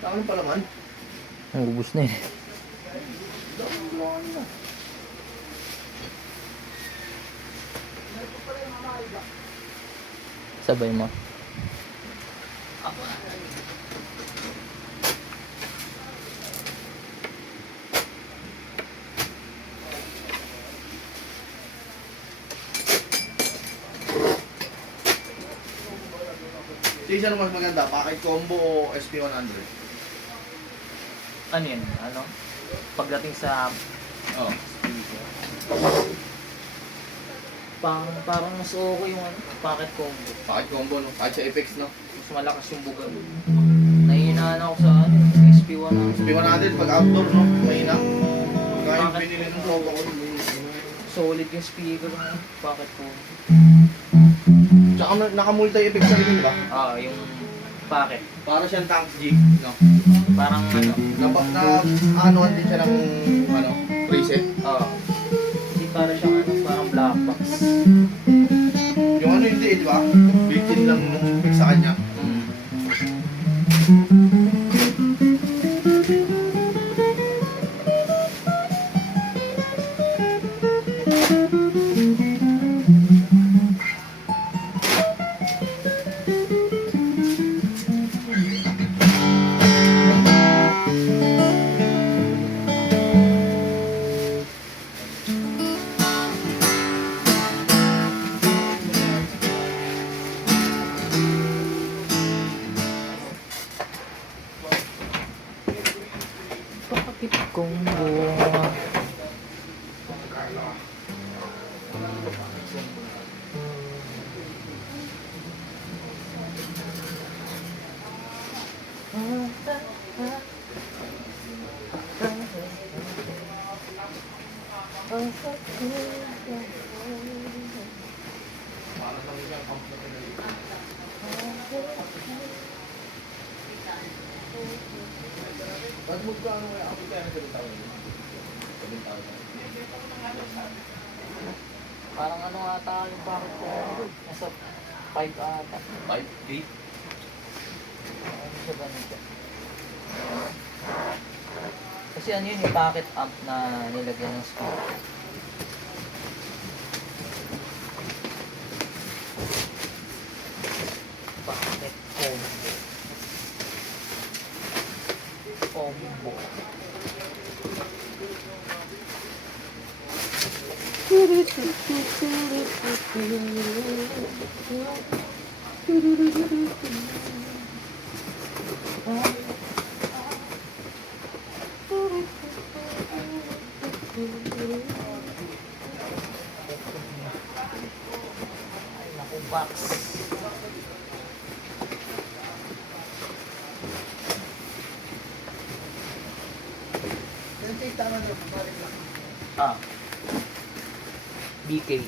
Ano pa naman? Ay, ubus na eh. Sabay mo. Sige, ano mas maganda? Packet combo o SP100? Ano yun? Ano? Pagdating sa Oo. speaker. Parang mas okay yung ano, packet combo. Packet combo, no? Kahit sa effects, no? Mas malakas yung buga. Nahihinaan ako sa ano, SP1. SP100, pag outdoor, no? Mahina. Kaya yung Bakit? binili ng tropa ko. Solid yung speaker ng packet combo. Tsaka naka-multi-effects sa likod, ba? Yung packet. Para siyang tank G, no? Parang ano, Anuhan din siya ng, ano, preset. hindi para siyang ano, parang black box. Yung ano hindi, di ba? Built-in lang nung fix sa kanya. Packet combo. Ba't mo ka ano kaya ako kaya na 7,000? 7,000. Parang ano ata yung packet combo. Nasa 5 ata. 5K? Ano siya ganito? Kasi ano yun, yung packet amp na nilagyan ng speaker. Packet combo. Combo. Ay, naku, box. BK.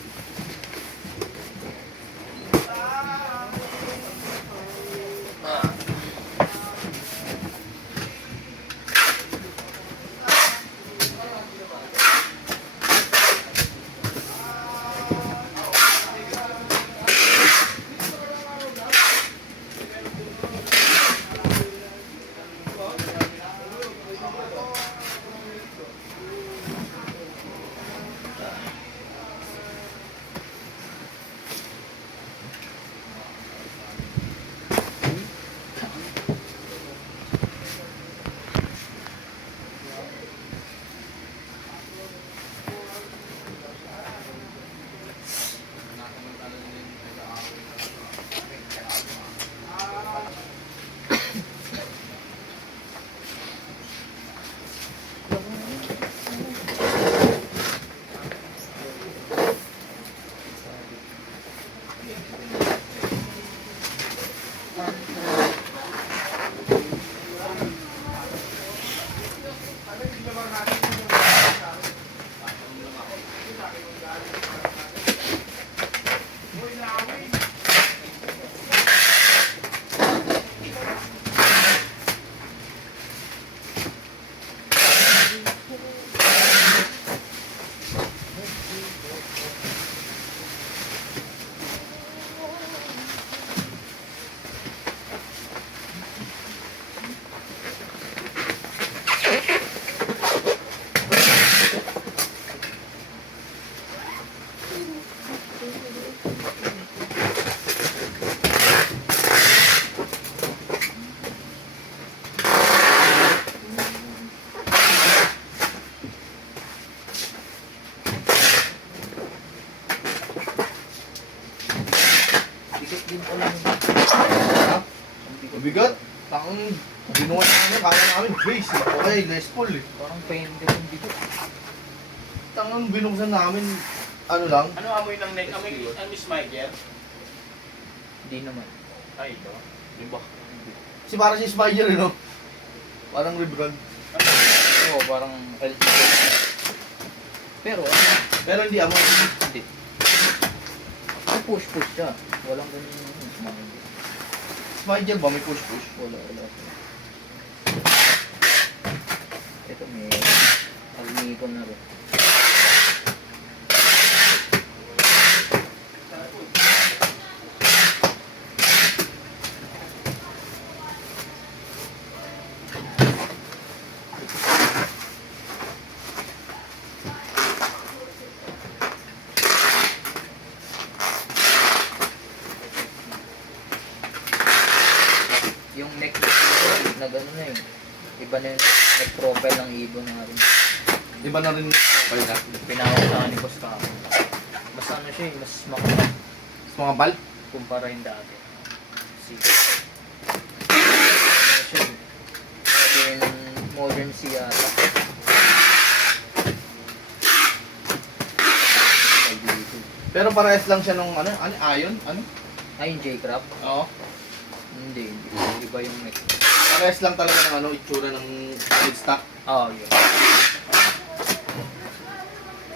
Ha? Mabigat. Takang binuhat namin, kaya namin base eh. Okay, Les Paul eh. Parang pende yung bigot. Tangang binuksan namin, ano lang, Ano amoy ng neck? Amoy Smiger? Hindi naman. Ay, ito. di ba? Si para si Spider, no? Parang rebrand. Oo, parang LG. Pero ano, Pero hindi amo. hindi. Push-push siya. Walang ganun yung smile. Spider ba may push-push? Wala. Ito may almiko na rin. Yung neck na gano'n na iba na yung nag-profile ng ibon na rin. Di ba na rin okay na? Pinawag sa ni Boss ka. Mas ano siya mas makapal Sa mga bal? kumpara yung dati. Si ano siya modern siya. Pero parehas lang siya nung ano, iron? Ano? Ay, yung J-Crop? Oo. Hindi. Iba yung neck. Parehas lang talaga ng ano, itsura ng stock. Oo, yun.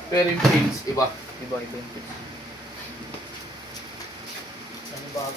Pero yung paints, iba. Iba yung pins. Ano ba ang